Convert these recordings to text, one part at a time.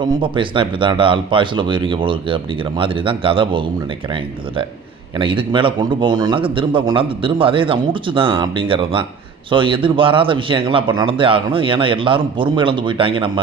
ரொம்ப பேசினா இப்படி தான்டா அல்பாயுசில் போயிருவீங்க போல இருக்குது அப்படிங்கிற மாதிரி தான் கதை போகும்னு நினைக்கிறேன் இந்த இதில். ஏன்னா இதுக்கு மேலே கொண்டு போகணுன்னாக்க திரும்ப கொண்டாந்து திரும்ப அதே தான் முடிச்சு தான் அப்படிங்கிறது தான். ஸோ எதிர்பாராத விஷயங்கள்லாம் அப்போ நடந்தே ஆகணும். ஏன்னா எல்லாரும் பொறுமை இழந்து போயிட்டாங்க நம்ம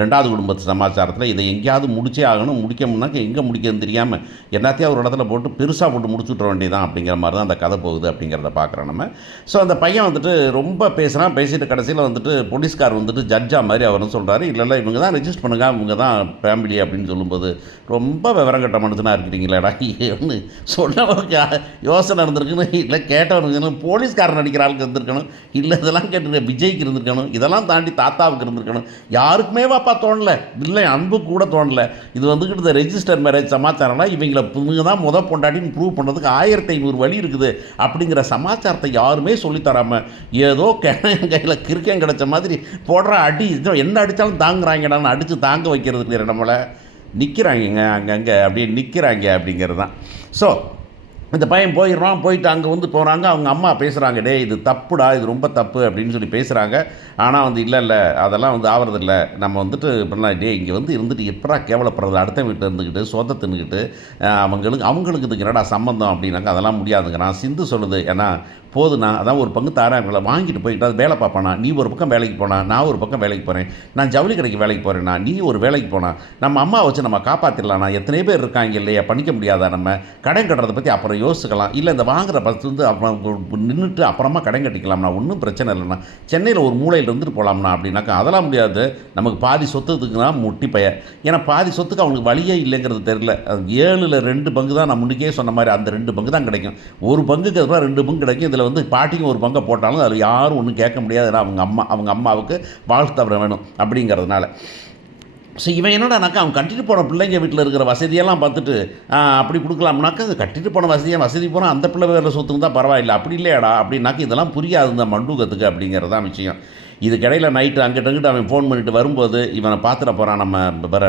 2வது குடும்பத்து சமாச்சாரத்தில். இதை எங்கேயாவது முடிச்சே ஆகணும். முடிக்கணும்னாக்க எங்கே முடிக்கிறதுன்னு தெரியாமல் எல்லாத்தையும் ஒரு இடத்துல போட்டு பெருசாக போட்டு முடிச்சு விட்ற வேண்டியதான் அப்படிங்கிற மாதிரி தான் அந்த கதை போகுது அப்படிங்கிறத பார்க்குறோம் நம்ம. ஸோ அந்த பையன் வந்துட்டு ரொம்ப பேசுகிறான். பேசிட்டு கடைசியில் வந்துட்டு போலீஸ்கார் வந்துட்டு ஜட்ஜா மாதிரி அவர் சொல்கிறாரு, இல்லை இவங்க தான் ரெஜிஸ்டர் பண்ணுங்க, இவங்க தான் ஃபேமிலி அப்படின்னு சொல்லும்போது, ரொம்ப விவரம் கட்ட மனுஷனாக இருக்கிறீங்களாடா ஒன்று சொன்னவருக்கு யோசனை இருந்திருக்குன்னு, இல்லை கேட்டவனுக்கு போலீஸ்காரன் நடிக்கிற ஆளுக்கு இருந்திருக்கணும், இல்லை இதெல்லாம் கேட்டு விஜய்க்கு இருந்திருக்கணும், இதெல்லாம் தாண்டி தாத்தாவுக்கு இருந்திருக்கணும். யாருக்குமே வாப்பா தோணலை, இல்லை அன்பு கூட தோணலை. இது வந்துக்கிட்டு இந்த ரெஜிஸ்டர் மேரேஜ் சமாச்சாரம்னா இவங்களை இவங்க தான் பொண்டாட்டின்னு ப்ரூவ் பண்ணுறதுக்கு 1500 வழி இருக்குது அப்படிங்கிற சமாச்சாரத்தை யாருமே சொல்லித்தராமல் ஏதோ கையில் கிறுக்கன் கிடச்ச மாதிரி போடுற அடி என்ன அடித்தாலும் தாங்குறாங்கடான்னு அடித்து தாங்க வைக்கிறதுக்கு நம்மளை நிற்கிறாங்கங்க அங்கங்கே அப்படியே நிற்கிறாங்க அப்படிங்கிறது தான். ஸோ இந்த பையன் போயிடுறான். போயிட்டு அங்கே வந்து போகிறாங்க. அவங்க அம்மா பேசுகிறாங்க, டே இது தப்புடா, இது ரொம்ப தப்பு அப்படின்னு சொல்லி பேசுகிறாங்க. ஆனால் வந்து இல்லை அதெல்லாம் வந்து ஆகிறதில்ல, நம்ம வந்துட்டு இப்படிலாம் டே இங்கே வந்து இருந்துட்டு எப்படா கேவலப்படுறது, அடுத்த வீட்டில் இருந்துக்கிட்டு சொத்தை தின்னுக்கிட்டு அவங்களுக்கு இதுக்கு என்னடா சம்மந்தம் அப்படின்னாக்க அதெல்லாம் முடியாதுங்கிறான். சிந்து சொல்லுது, ஏன்னா போதுண்ணா, அதான் ஒரு பங்கு தாராங்களை வாங்கிட்டு போயிட்டு அது வேலை பார்ப்பானா, நீ ஒரு பக்கம் வேலைக்கு போனா, நான் ஒரு பக்கம் வேலைக்கு போகிறேன், நான் ஜவுளி கடைக்கு வேலைக்கு போகிறேன்னா, நீ ஒரு வேலைக்கு போனா, நம்ம அம்மா வச்சு நம்ம காப்பாற்றிடலாம்ண்ணா, எத்தனை பேர் இருக்காங்க இல்லையா, பண்ணிக்க முடியாதா, நம்ம கடன் கட்டுறதை பற்றி அப்புறம் யோசிக்கலாம், இல்லை இந்த வாங்குற பஸ் வந்து அப்புறம் நின்றுட்டு அப்புறமா கடன் கட்டிக்கலாம்ண்ணா, ஒன்றும் பிரச்சனை இல்லைண்ணா, சென்னையில் ஒரு மூலையில் இருந்துட்டு போகலாம்ண்ணா அப்படின்னாக்கா அதெல்லாம் முடியாது, நமக்கு பாதி சொத்துக்குன்னா முட்டி பையன், ஏன்னா பாதி சொத்துக்கு அவனுக்கு வழியே இல்லைங்கிறது தெரில. 7ல் 2 பங்கு தான் நான் முன்னுக்கே சொன்ன மாதிரி அந்த 2 பங்கு தான் கிடைக்கும். ஒரு பங்குக்கு அப்புறம் 2 பங்கு கிடைக்கும். இதில் வந்து பாட்டிக்கும் ஒரு பங்கை போட்டாலும் அதில் யாரும் ஒன்றும் கேட்க முடியாது. அவங்க அம்மாவுக்கு வாழ்த்து வேணும் அப்படிங்கிறதுனால. ஸோ இவன் என்னடானாக்கா அவன் கட்டிட்டு போன பிள்ளைங்க வீட்டில் இருக்கிற வசதியெல்லாம் பார்த்துட்டு அப்படி கொடுக்கலாம்னாக்கா அது கட்டிட்டு போன வசதி போனால் அந்த பிள்ளை வேறு சொத்துக்கு தான் பரவாயில்லை, அப்படி இல்லையாடா அப்படின்னாக்கா இதெல்லாம் புரியாது இந்த மண்டூகத்துக்கு அப்படிங்கிறது தான் விஷயம். இதுக்கிடையில் நைட்டு அங்கிட்ட அவன் ஃபோன் பண்ணிட்டு வரும்போது இவனை பார்த்துட போகிறான்.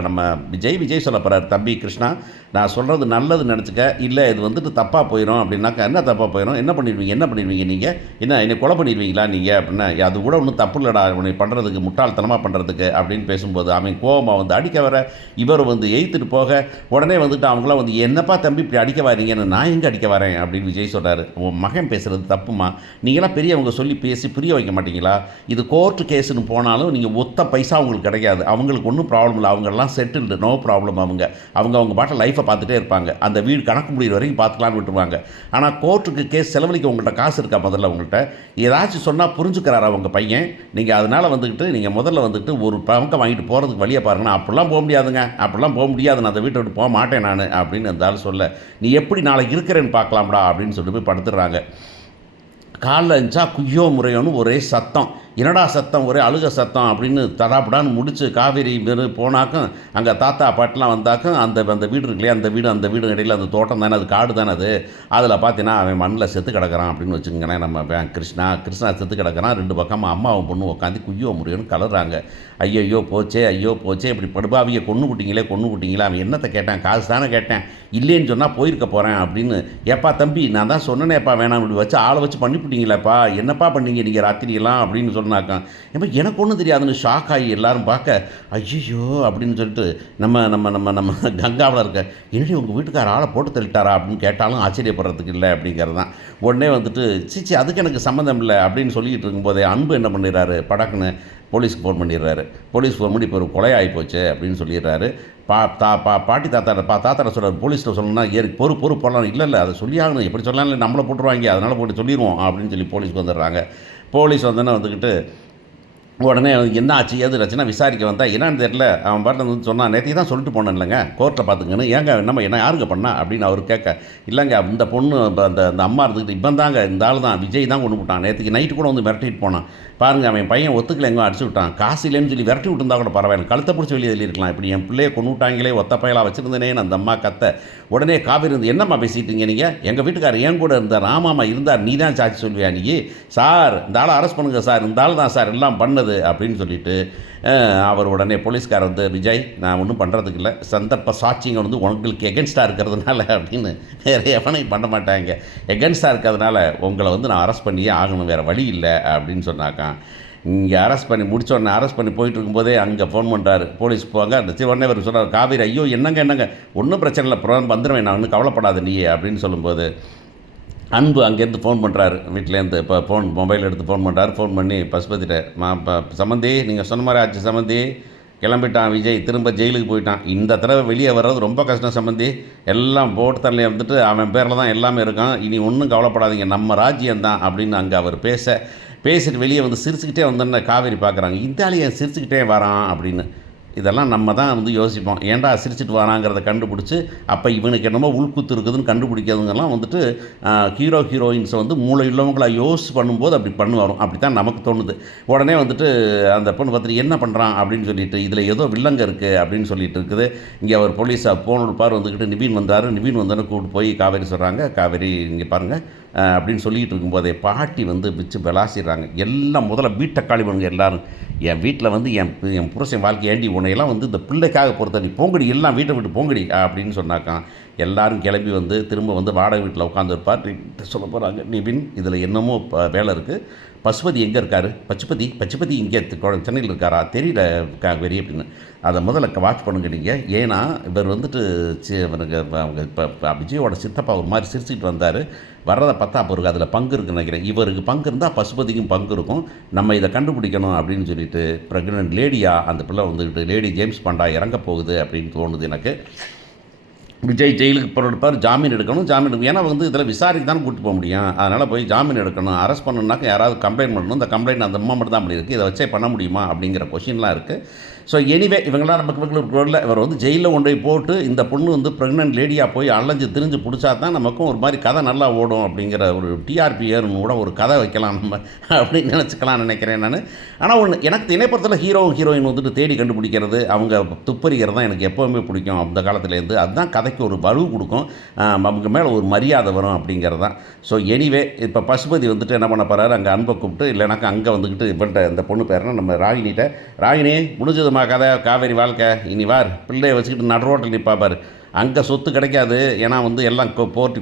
நம்ம விஜய் சொல்ல போகிறார், தம்பி கிருஷ்ணா நான் சொல்கிறது நல்லது நினச்சிக்க, இல்லை இது வந்துட்டு தப்பாக போயிடும் அப்படின்னாக்கா என்ன தப்பாக போயிடும், என்ன பண்ணிடுவீங்க நீங்கள், என்னை கொலை பண்ணிடுவீங்களா நீங்கள் அப்படின்னா, அது கூட ஒன்றும் தப்பு இல்லைடா உன்னை பண்ணுறதுக்கு, முட்டாள்தனமாக பண்ணுறதுக்கு அப்படின்னு பேசும்போது அவன் கோவமாக வந்து அடிக்க வர, இவர் வந்து எய்த்துட்டு போக உடனே வந்துட்டு அவங்களாம் வந்து என்னப்பா தம்பி இப்படி அடிக்க வரீங்கன்னு, நான் எங்கே அடிக்க வரேன் அப்படின்னு விஜய் சொல்கிறாரு. உன் மகன் பேசுகிறது தப்புமா, நீங்களாம் பெரியவங்க சொல்லி பேசி புரிய வைக்க மாட்டீங்களா, இது கோர்ட்டு கேஸுன்னு போனாலும் நீங்கள் ஒத்த பைசா அவங்களுக்கு கிடைக்காது, அவங்களுக்கு ஒன்றும் ப்ராப்ளம் இல்லை, அவங்கெல்லாம் செட்டில்டு, நோ ப்ராப்ளம், அவங்க பாட்டை லைஃப்பை பார்த்துட்டே இருப்பாங்க, அந்த வீடு கணக்கு முடிகிற வரைக்கும் பார்த்துக்கலான்னு விட்டுருவாங்க. ஆனால் கோர்ட்டுக்கு கேஸ் செலவழிக்க உங்கள்கிட்ட காசு இருக்கா, முதல்ல உங்கள்கிட்ட ஏதாச்சும் சொன்னால் புரிஞ்சுக்கிறாரா அவங்க பையன், நீங்கள் அதனால் வந்துக்கிட்டு நீங்கள் முதல்ல வந்துட்டு ஒரு பங்கை வாங்கிட்டு போகிறதுக்கு வழியை பாருங்கன்னா, அப்படிலாம் போக முடியாதுங்க, அப்படிலாம் போக முடியாது, நான் அந்த வீட்டை விட்டு போக மாட்டேன் நான் அப்படின்னு அந்த ஆள் சொல்ல, நீ எப்படி நாளைக்கு இருக்கிறேன்னு பார்க்கலாம்டா அப்படின்னு சொல்லிட்டு போய் படுத்துடுறாங்க. காலைல இருந்துச்சா குய்யோ முறையோன்னு ஒரே சத்தம், என்னடா சத்தம், ஒரே அழுக சத்தம் அப்படின்னு தடாப்படான்னு முடிச்சு காவேரி போனாக்கும் அங்கே தாத்தா பாட்டெலாம் வந்தாக்கும் அந்த வீடு இருக்குல்லையா, அந்த வீடு இடையில் அந்த தோட்டம் தானே, அது காடு தானே, அதில் பார்த்தீங்கன்னா அவன் மண்ணில் செத்து கிடக்கிறான் அப்படின்னு வச்சுக்கோங்களேன். நம்ம கிருஷ்ணா செத்து கிடக்கிறான். 2 பக்கமாக அம்மாவும் பொண்ணு உட்காந்து குய்யோ முறையோன்னு கலர்றாங்க. ஐயோ போச்சே இப்படி படுபாவியை கொன்று விட்டீங்களே. அவன் என்னத்தை கேட்டான், காசு தானே கேட்டேன், இல்லைன்னு சொன்னால் போயிருக்க போகிறேன் அப்படின்னு. ஏப்பா தம்பி நான் தான் சொன்னேனேப்பா வேணாம், இப்படி வச்சு ஆளை வச்சு பண்ணிவிட்டீங்களேப்பா, என்னப்பா பண்ணீங்க நீங்கள் ராத்திரியெல்லாம் அப்படின்னு சொன்னாக்கா, ஏப்பா எனக்கு ஒன்றும் தெரியாதுன்னு ஷாக் ஆகி எல்லாரும் பார்க்க, ஐயோ அப்படின்னு சொல்லிட்டு நம்ம கங்காவில் இருக்க, என்னடி உங்கள் வீட்டுக்கார ஆளை போட்டு தள்ளிட்டாரா அப்படின்னு கேட்டாலும் ஆச்சரியப்படுறதுக்கு இல்லை அப்படிங்கிறது தான். உடனே வந்துட்டு சிச்சி அதுக்கு எனக்கு சம்மந்தம் இல்லை அப்படின்னு சொல்லிக்கிட்டு இருக்கும்போதே அன்பு என்ன பண்ணிடுறாரு, படக்குன்னு போலீஸ்க்கு ஃபோன் பண்ணிடுறாரு. போலீஸ் ஃபோன் பண்ணி இப்போ ஒரு கொலை ஆகிப்போச்சு அப்படின்னு சொல்லிடுறாரு. பாட்டி தாத்தாட்ட சொல்கிறார், போலீஸில் சொல்லணும்னா பொறு போடலாம், இல்லை அதை சொல்லி ஆகணும், எப்படி சொல்லலாம், நம்மளை போட்டுருவாங்க, அதனால் போட்டு சொல்லிடுவோம் அப்படின்னு சொல்லி போலீஸ்க்கு வந்துடுறாங்க. போலீஸ் வந்தோன்னே வந்துக்கிட்டு உடனே என்ன ஆச்சு ஏது ஆச்சுன்னா விசாரிக்க வந்தால் என்னன்னு தெரியல, அவன் பாட்டில் வந்து சொன்னான், நேற்று தான் சொல்லிட்டு போனேன் இல்லைங்க கோர்ட்டில் பார்த்துங்கன்னு, ஏங்க என்ன யாருங்க பண்ணா அப்படின்னு அவர் கேட்க, இல்லைங்க இந்த பொண்ணு அந்த அம்மா இருந்துக்கிட்டு இப்போ தாங்க இந்த ஆள் தான் விஜய் தான் கொண்டு விட்டான், நேற்றுக்கு நைட்டு கூட வந்து மிரட்டிட்டு போனான் பாருங்கள், அவன் பையன் ஒத்துக்கல எங்கே அடிச்சு விட்டான், காசு இல்லைன்னு சொல்லி விரட்டி விட்டுருந்தா கூட பரவாயில்ல, கழுத்தை பிடிச்சி வெளியே எழுதிருக்கலாம், இப்படி என் பிள்ளையை கொண்டு விட்டாங்களே ஒத்த பயலாக வச்சுருந்தேனேன்னு அந்த அம்மா கத்த. உடனே காவேரி இருந்து, என்னம்மா பேசிட்டீங்க நீங்கள், எங்கள் வீட்டுக்காரர் ஏன் கூட இருந்தார், ஆமாம்மா இருந்தார், நீ தான் சாட்சி சொல்வியா நீ, சார் இந்த ஆளை அரெஸ்ட் பண்ணுங்கள் சார், இந்த ஆள் தான் சார் எல்லாம் பண்ணது அப்படின்னு சொல்லிட்டு அவர் உடனே போலீஸ்காரர் வந்து, விஜய் நான் ஒன்றும் பண்ணுறதுக்கு இல்லை, சந்தர்ப்ப சாட்சிங்க வந்து உங்களுக்கு எகென்ஸ்டாக இருக்கிறதுனால அப்படின்னு வேறு எவனையும் பண்ண மாட்டாங்க, எகென்ஸ்டாக இருக்கிறதுனால உங்களை வந்து நான் அரெஸ்ட் பண்ணியே ஆகணும், வேறு வழி இல்லை அப்படின்னு சொன்னாக்கான். இங்கே அரெஸ்ட் பண்ணி முடிச்சோடனே அரெஸ்ட் பண்ணி போயிட்டு இருக்கும்போதே அங்கே ஃபோன் பண்ணுறாரு, போலீஸ் போவாங்க. அந்த உடனே அவர் சொல்கிறார், காவேரி ஐயோ என்னங்க ஒன்றும் பிரச்சனை இல்லை, அப்புறம் வந்துடுவேன் நான், ஒன்றும் கவலைப்படாத நீ அப்படின்னு சொல்லும்போது, அன்பு அங்கேருந்து ஃபோன் பண்ணுறாரு வீட்டிலேருந்து. இப்போ மொபைல் எடுத்து ஃபோன் பண்ணுறாரு. ஃபோன் பண்ணி பசுபதிட்ட, சம்மந்தி நீங்கள் சொன்ன மாதிரி ஆச்சு சம்மந்தி, கிளம்பிட்டான் விஜய், திரும்ப ஜெயிலுக்கு போயிட்டான். இந்த தடவை வெளியே வர்றது ரொம்ப கஷ்டம் சம்மந்தி, எல்லாம் போட்டு தரலையே வந்துட்டு அவன் பேரில் தான் எல்லாமே இருக்கான், இனி ஒன்றும் கவலைப்படாதீங்க, நம்ம ராஜ்யம்தான் அப்படின்னு அங்கே அவர் பேசிட்டு வெளியே வந்து சிரிச்சுக்கிட்டே வந்தோன்னே காவேரி பார்க்குறாங்க, இந்த ஆளு ஏன் சிரிச்சுக்கிட்டே வரான் அப்படின்னு. இதெல்லாம் நம்ம தான் வந்து யோசிப்போம், ஏன்டா சிரிச்சிட்டு வராங்கிறத கண்டுபிடிச்சி, அப்போ இவனுக்கு என்னமோ உள்குத்து இருக்குதுன்னு கண்டுபிடிக்கிறதுங்கெல்லாம் வந்துட்டு ஹீரோயின்ஸை வந்து மூளை உள்ளவங்களா யோசிச்சு பண்ணும்போது அப்படி வரும். அப்படி தான் நமக்கு தோணுது. உடனே வந்துட்டு அந்த பொண்ணு பார்த்துட்டு என்ன பண்ணுறான் அப்படின்னு சொல்லிட்டு, இதில் ஏதோ வில்லங்க இருக்குது அப்படின்னு சொல்லிட்டு இருக்குது. இங்கே அவர் போலீஸாக போன இருப்பார், வந்துக்கிட்டு நிவின் வந்தார். நிவின் வந்தோன்னு கூப்பிட்டு போய் காவேரி சொல்கிறாங்க, காவேரி இங்கே பாருங்கள் அப்படின்னு சொல்லிகிட்டு இருக்கும்போதே பாட்டி வந்து வச்சு விளாசிடுறாங்க. எல்லாம் முதல்ல வீட்டை காலி பண்ணுங்க எல்லோரும், என் வீட்டில் வந்து என் புருஷன் வாழ்க்கை ஏண்டி உன்னையெல்லாம் வந்து இந்த பிள்ளைக்காக பொறுத்த நீ போங்கடி, எல்லாம் வீட்டை விட்டு போங்கடி அப்படின்னு சொன்னாக்கான். எல்லோரும் கிளம்பி வந்து திரும்ப வந்து வாடகை வீட்டில் உட்காந்துருப்பார். சொல்ல போகிறாங்க, நிவின் இதில் என்னமோ வேலை இருக்குது, பசுபதி எங்கே இருக்கார், பச்சுபதி இங்கே சென்னையில் இருக்காரா தெரியல காவேரி அப்படின்னு. அதை முதல்ல வாட்ச் பண்ணுங்க நீங்கள். ஏன்னா இவர் வந்துட்டு இவனுக்கு அவங்க இப்போ விஜயோட சித்தப்பா ஒரு மாதிரி சிரிச்சுட்டு வந்தார், வர்றதை பார்த்தா அப்போ இருக்குது அதில் பங்கு இருக்குன்னு நினைக்கிறேன். இவருக்கு பங்கு இருந்தால் பசுபதிக்கும் பங்கு இருக்கும், நம்ம இதை கண்டுபிடிக்கணும் அப்படின்னு சொல்லிட்டு ப்ரெக்னென்ட் லேடியாக அந்த பிள்ளை வந்துக்கிட்டு லேடி ஜேம்ஸ் பாண்டா இறங்க போகுது அப்படின்னு தோணுது எனக்கு. விஜய் ஜெயிலுக்கு போகிறப்பார், ஜாமீன் எடுக்கணும். ஏன்னா வந்து இதில் விசாரிக்க தான் கூப்பிட்டு போக முடியும், அதனால் போய் ஜாமீன் எடுக்கணும். அரெஸ்ட் பண்ணணுன்னாக்க யாராவது கம்ப்ளைண்ட் பண்ணணும், இந்த கம்ப்ளைண்ட் அந்த அம்மா மட்டும் தான் அப்படி இருக்குது, இதை வச்சே பண்ண முடியுமா அப்படிங்கிற கொஷின்லாம் இருக்குது. ஸோ எனிவே இவங்களாம் நமக்கு ரோடில் இவர் வந்து ஜெயிலில் கொண்டு போய் போட்டு இந்த பொண்ணு வந்து ப்ரெக்னென்ட் லேடியாக போய் அலைஞ்சு திரிஞ்சு பிடிச்சா தான் நமக்கும் ஒரு மாதிரி கதை நல்லா ஓடும் அப்படிங்கிற ஒரு டிஆர்பி ஏறுன்னு கூட ஒரு கதை வைக்கலாம் நம்ம அப்படின்னு நினச்சிக்கலாம்னு நினைக்கிறேன் நான். ஆனால் ஒன்று எனக்கு திணைப்படத்தில் ஹீரோயின் வந்துட்டு தேடி கண்டுபிடிக்கிறது, அவங்க துப்பறிகிறது தான் எனக்கு எப்போவுமே பிடிக்கும் அந்த காலத்துலேருந்து. அதுதான் கதைக்கு ஒரு வலு கொடுக்கும், அவங்க மேலே ஒரு மரியாதை வரும் அப்படிங்கிறது தான். ஸோ எனிவே இப்போ பசுபதி வந்துட்டு என்ன பண்ண போகிறாரு, அங்கே அன்பை கூப்பிட்டு, இல்லைனாக்கா அங்கே வந்துக்கிட்டு இவன்ட்ட இந்த பொண்ணு பேர்னா நம்ம ராகினி முடிஞ்சது கதை காவேரி வாழ்க்கை, இனி வார் பிள்ளையை வச்சுக்கிட்டு நடு ரோட்டில் நிற்பாப்பார், அங்கே சொத்து கிடைக்காது, ஏன்னா வந்து எல்லாம்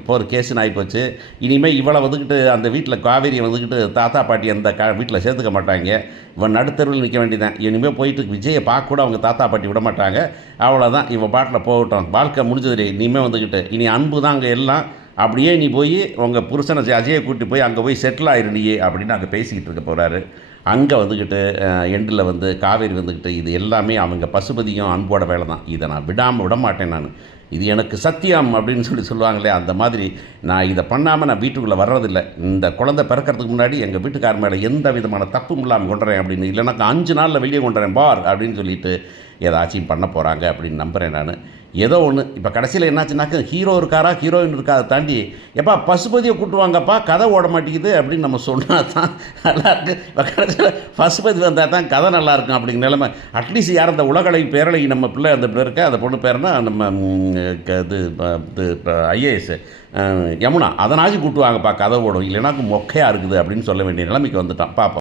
போர் கேஸுன்னு ஆகிப்போச்சு. இனிமேல் இவளை வந்துக்கிட்டு அந்த வீட்டில் காவேரியை வந்துக்கிட்டு தாத்தா பாட்டி அந்த வீட்டில் சேர்த்துக்க மாட்டாங்க, இவன் நடுத்தருவில் நிற்க வேண்டியதான். இனிமேல் போயிட்டு விஜயை பார்க்க கூட அவங்க தாத்தா பாட்டி விட மாட்டாங்க, அவ்வளோதான், இவன் பாட்டில் போகட்டும், வாழ்க்கை முடிஞ்சது. இனிமேல் வந்துக்கிட்டு இனி அன்பு தான் அங்கே எல்லாம், அப்படியே நீ போய் உங்கள் புருஷனை அஜயை கூட்டி போய் அங்கே போய் செட்டில் ஆயிருந்தியே அப்படின்னு அங்கே பேசிக்கிட்டு இருக்க போகிறாரு. அங்கே வந்துக்கிட்டு எண்டில் வந்து காவேரி வந்துக்கிட்டு, இது எல்லாமே அவங்க பசுபதியும் அன்போட வேலை தான், இதை நான் விட மாட்டேன், நான் இது எனக்கு சத்தியம் அப்படின்னு சொல்லுவாங்களே, அந்த மாதிரி நான் இதை பண்ணாமல் நான் வீட்டுக்குள்ளே வர்றதில்லை. இந்த குழந்தை பிறக்கிறதுக்கு முன்னாடி எங்கள் வீட்டுக்கார மேலே எந்த விதமான தப்பும் இல்லாமல் கொண்டுறேன் அப்படின்னு, இல்லைனாக்கா 5 நாளில் வெளியே கொண்டுறேன் பார் அப்படின்னு சொல்லிட்டு ஏதாச்சும் பண்ண போகிறாங்க அப்படின்னு நம்புகிறேன் நான். ஏதோ ஒன்று இப்போ கடைசியில் என்னாச்சுனாக்கா, ஹீரோ இருக்காரா ஹீரோயின் இருக்கா அதை தாண்டி எப்பா பசுபதியை கூட்டுவாங்கப்பா, கதை ஓட மாட்டேங்குது அப்படின்னு நம்ம சொன்னால் தான் நல்லாயிருக்கு. இப்போ கடைசியில் பசுபதி வந்தால் தான் கதை நல்லாயிருக்கும் அப்படிங்கிற நிலைமை. அட்லீஸ்ட் யார் அந்த உலகலை பேரலை நம்ம பிள்ளை அந்த பிள்ளை இருக்க, அந்த பொண்ணு பேர்னா நம்ம இது ஐஏஎஸ் யமுனா, அதனாச்சும் கூட்டுவாங்கப்பா கதை ஓடும், இல்லைனாக்கு மொக்கையாக இருக்குது அப்படின்னு சொல்ல வேண்டிய நிலைமைக்கு வந்துட்டான். பார்ப்போம்.